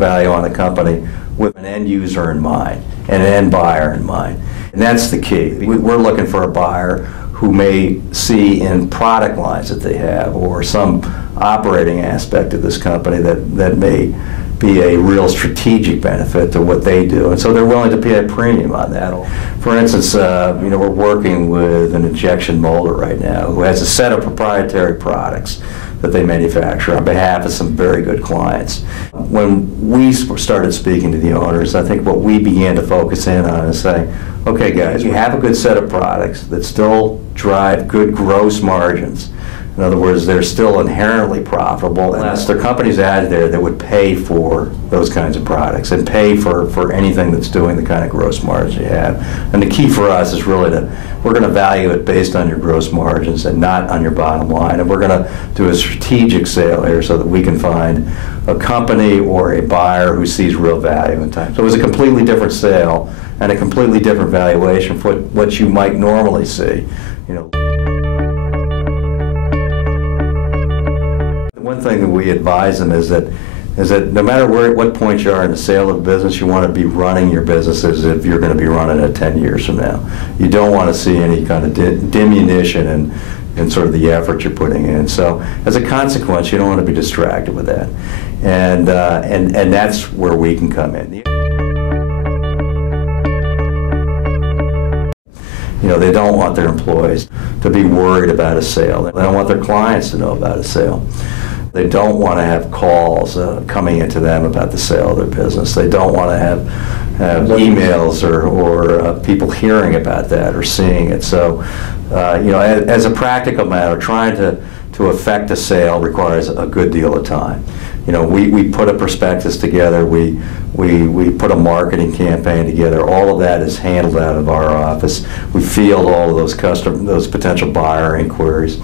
value on the company with an end user in mind and an end buyer in mind. And that's the key. We're looking for a buyer who may see in product lines that they have or some operating aspect of this company that may be a real strategic benefit to what they do, and so they're willing to pay a premium on that. For instance, we're working with an injection molder right now who has a set of proprietary products that they manufacture on behalf of some very good clients. When we started speaking to the owners, I think what we began to focus in on is saying, okay guys, you have a good set of products that still drive good gross margins. In other words, they're still inherently profitable, and there are companies out there that would pay for those kinds of products and pay for anything that's doing the kind of gross margins you have. And the key for us is really we're going to value it based on your gross margins and not on your bottom line. And we're going to do a strategic sale here so that we can find a company or a buyer who sees real value in time. So it was a completely different sale and a completely different valuation for what you might normally see. One thing that we advise them is that no matter what point you are in the sale of the business, you want to be running your business as if you're going to be running it 10 years from now. You don't want to see any kind of diminution in sort of the effort you're putting in. So as a consequence, you don't want to be distracted with that. And that's where we can come in. They don't want their employees to be worried about a sale. They don't want their clients to know about a sale. They don't want to have calls coming into them about the sale of their business. They don't want to have emails or people hearing about that or seeing it. So, as a practical matter, trying to effect a sale requires a good deal of time. We put a prospectus together, we put a marketing campaign together. All of that is handled out of our office. We field all of those potential buyer inquiries,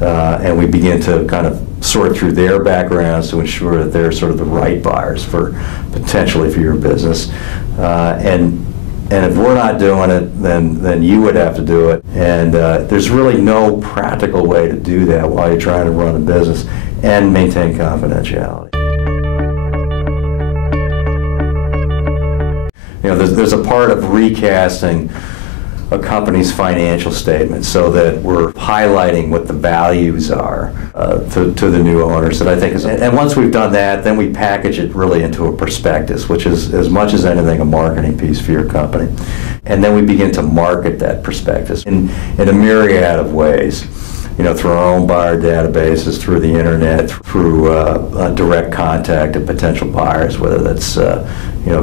and we begin to kind of sort through their backgrounds to ensure that they're sort of the right buyers potentially for your business. And if we're not doing it, then you would have to do it. And there's really no practical way to do that while you're trying to run a business and maintain confidentiality. There's a part of recasting a company's financial statement so that we're highlighting what the values are to the new owners that I think is, and once we've done that, then we package it really into a prospectus, which is as much as anything a marketing piece for your company. And then we begin to market that prospectus in a myriad of ways. Through our own buyer databases, through the internet, through direct contact of potential buyers, whether that's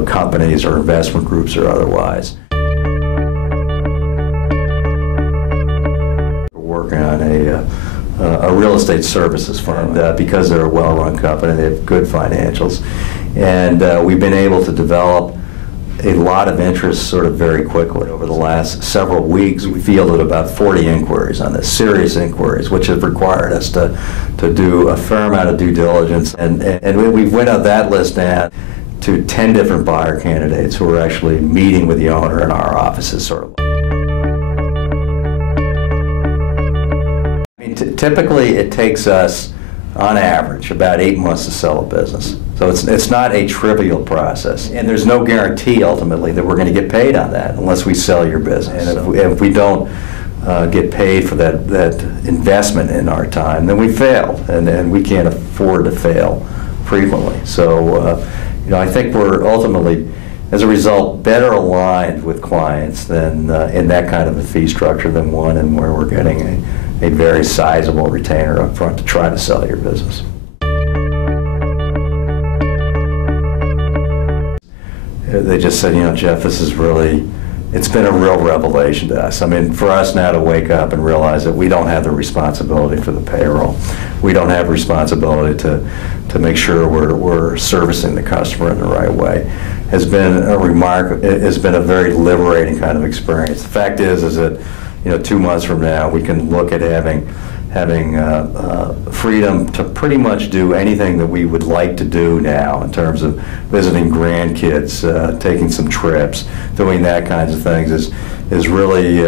companies or investment groups or otherwise. We're working on a real estate services firm because they're a well-run company. They have good financials, and we've been able to develop a lot of interest sort of very quickly. Over the last several weeks, we fielded about 40 inquiries on this, serious inquiries, which have required us to do a fair amount of due diligence. And we went on that list down to 10 different buyer candidates who are actually meeting with the owner in our offices, sort of. Typically, it takes us, on average, about 8 months to sell a business. So it's not a trivial process, and there's no guarantee ultimately that we're going to get paid on that unless we sell your business. And if we don't get paid for that investment in our time, then we failed, and we can't afford to fail frequently. So I think we're ultimately, as a result, better aligned with clients than in that kind of a fee structure than one in where we're getting a very sizable retainer up front to try to sell your business. They just said, Jeff, this is really, it's been a real revelation to us. I mean, for us now to wake up and realize that we don't have the responsibility for the payroll. We don't have responsibility to make sure we're servicing the customer in the right way has been a very liberating kind of experience. The fact is that 2 months from now we can look at having freedom to pretty much do anything that we would like to do now in terms of visiting grandkids, taking some trips, doing that kinds of things is really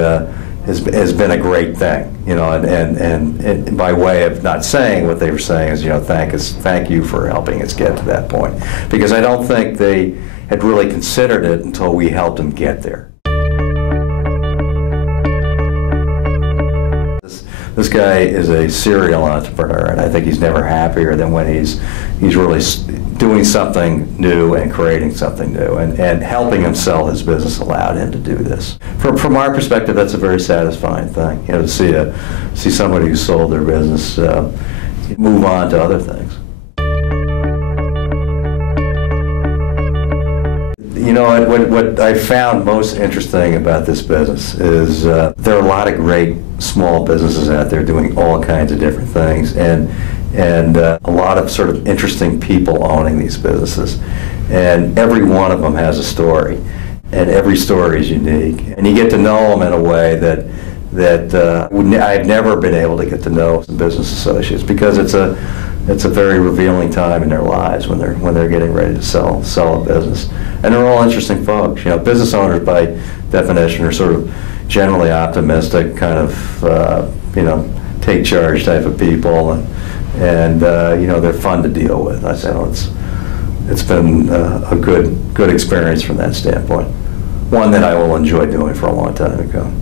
has been a great thing, you know, and by way of not saying what they were saying is, you know, thank you for helping us get to that point, because I don't think they had really considered it until we helped them get there. This guy is a serial entrepreneur, and I think he's never happier than when he's really doing something new and creating something new, and helping him sell his business allowed him to do this. From our perspective, that's a very satisfying thing, you know, to see somebody who sold their business move on to other things. You know, what I found most interesting about this business is there are a lot of great small businesses out there doing all kinds of different things, and a lot of sort of interesting people owning these businesses. And every one of them has a story, and every story is unique. And you get to know them in a way that I've never been able to get to know some business associates, because it's a very revealing time in their lives when they're getting ready to sell a business. And they're all interesting folks. You know, business owners by definition are sort of generally optimistic, kind of you know, take charge type of people, and you know, they're fun to deal with. I say, it's been a good experience from that standpoint. One that I will enjoy doing for a long time to come.